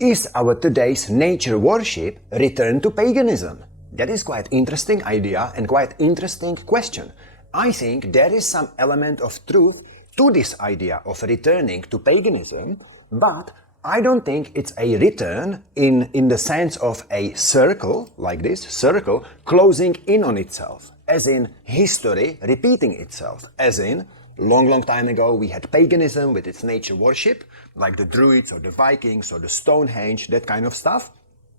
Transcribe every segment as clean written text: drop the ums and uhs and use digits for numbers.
Is our today's nature worship return to paganism? That is quite interesting idea and quite interesting question. I think there is some element of truth to this idea of returning to paganism, but I don't think it's a return in the sense of a circle, like this, circle closing in on itself, as in history repeating itself, as in long time ago we had paganism with its nature worship, like the Druids or the Vikings or the Stonehenge, that kind of stuff,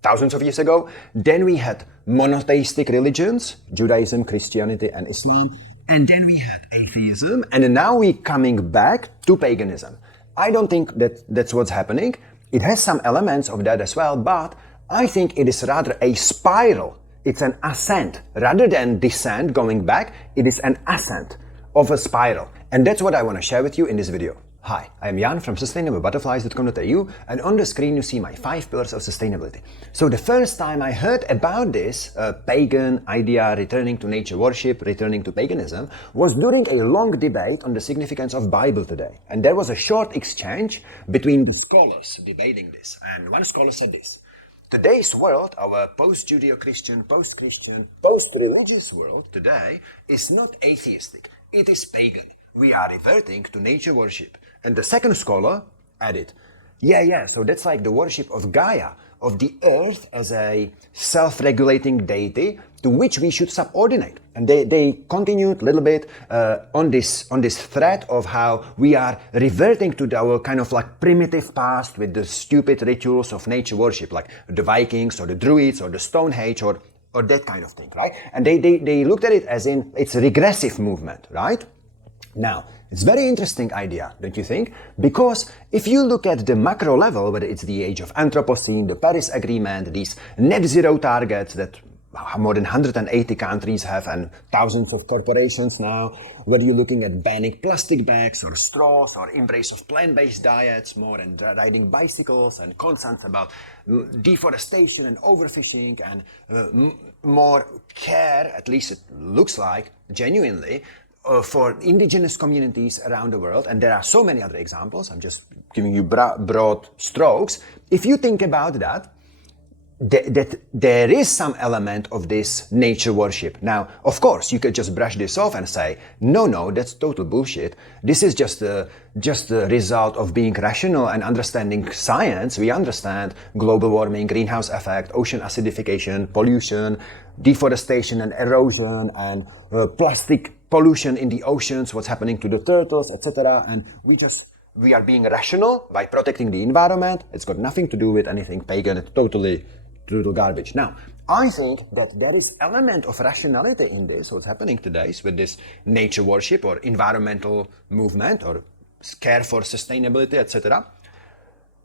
thousands of years ago. Then we had monotheistic religions, Judaism, Christianity and Islam, and then we had atheism, and now we're coming back to paganism. I don't think that's what's happening. It has some elements of that as well, but I think it is rather a spiral. It's an ascent. Rather than descent, going back, it is an ascent of a spiral. And that's what I want to share with you in this video. Hi, I'm Jan from sustainablebutterflies.com.au, and on the screen you see my 5 pillars of sustainability. So the first time I heard about this pagan idea, returning to nature worship, returning to paganism, was during a long debate on the significance of Bible today. And there was a short exchange between the scholars debating this. And one scholar said this: today's world, our post-Judeo-Christian, post-Christian, post-religious world today is not atheistic, it is pagan. We are reverting to nature worship. And the second scholar added, yeah, so that's like the worship of Gaia, of the earth as a self-regulating deity to which we should subordinate. And they continued a little bit on this thread of how we are reverting to our kind of like primitive past with the stupid rituals of nature worship, like the Vikings or the Druids or the Stonehenge or that kind of thing, right? And they looked at it as in it's a regressive movement, right? Now, it's a very interesting idea, don't you think? Because if you look at the macro level, whether it's the age of Anthropocene, the Paris Agreement, these net zero targets that more than 180 countries have and thousands of corporations now, whether you're looking at banning plastic bags or straws or embrace of plant-based diets, more and riding bicycles and concerns about deforestation and overfishing and more care, at least it looks like, genuinely, for indigenous communities around the world, and there are so many other examples, I'm just giving you broad strokes. If you think about that there is some element of this nature worship. Now, of course, you could just brush this off and say, no, that's total bullshit. This is just the result of being rational and understanding science. We understand global warming, greenhouse effect, ocean acidification, pollution, deforestation and erosion, and plastic pollution in the oceans, what's happening to the turtles, etc. And we are being rational by protecting the environment. It's got nothing to do with anything pagan. It's total garbage. Now, I think that there is element of rationality in this, what's happening today with this nature worship or environmental movement or care for sustainability, etc.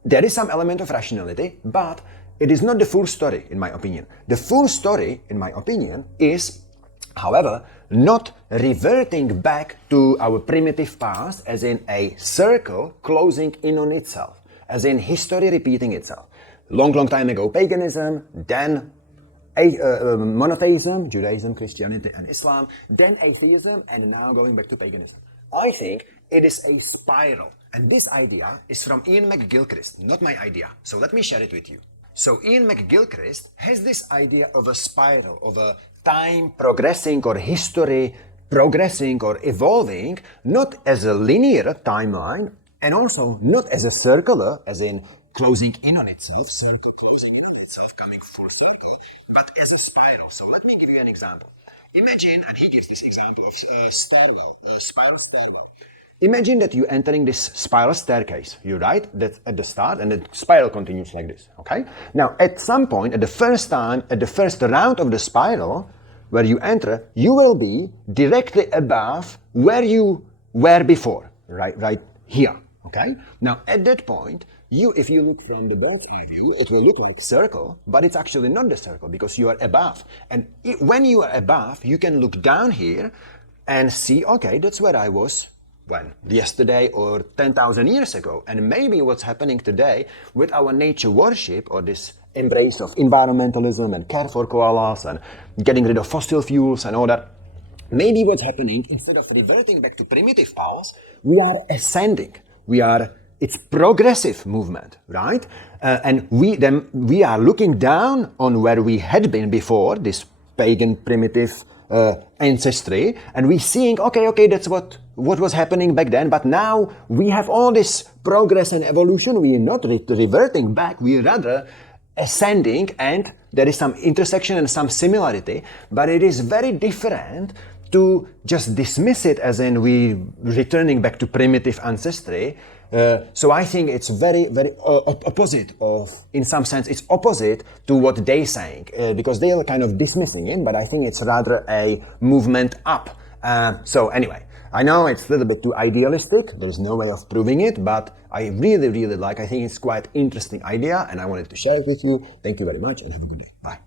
There is some element of rationality, but it is not the full story, in my opinion. The full story, in my opinion, is, however, not reverting back to our primitive past as in a circle closing in on itself, as in history repeating itself. Long time ago, paganism, then monotheism, Judaism, Christianity and Islam, then atheism, and now going back to paganism. I think it is a spiral, and this idea is from Ian McGilchrist, not my idea, so let me share it with you. So Ian McGilchrist has this idea of a spiral, of a time progressing or history progressing or evolving, not as a linear timeline and also not as a circular, as in closing in on itself, circle closing in on itself, coming full circle, but as a spiral. So let me give you an example. Imagine, and he gives this example of stairwell, spiral stairwell. Imagine that you're entering this spiral staircase. You write that at the start, and the spiral continues like this, okay? Now, at some point, at the first round of the spiral, where you enter, you will be directly above where you were before, right here, okay? Now, at that point, if you look from the bird's eye view, it will look like a circle, but it's actually not the circle because you are above. And when you are above, you can look down here and see, okay, that's where I was yesterday or 10,000 years ago. And maybe what's happening today with our nature worship or this embrace of environmentalism and care for koalas and getting rid of fossil fuels and all that, maybe what's happening, instead of reverting back to primitive powers, we are ascending. We are it's progressive movement, right? And we are looking down on where we had been before, this pagan primitive ancestry, and we're seeing, okay, that's what was happening back then, but now we have all this progress and evolution. We are not reverting back, we are rather ascending, and there is some intersection and some similarity, but it is very different to just dismiss it as in we returning back to primitive ancestry. So I think it's very, very opposite of, in some sense, it's opposite to what they're saying, because they are kind of dismissing it, but I think it's rather a movement up. So anyway, I know it's a little bit too idealistic, there's no way of proving it, but I really, really I think it's quite interesting idea, and I wanted to share it with you. Thank you very much, and have a good day. Bye.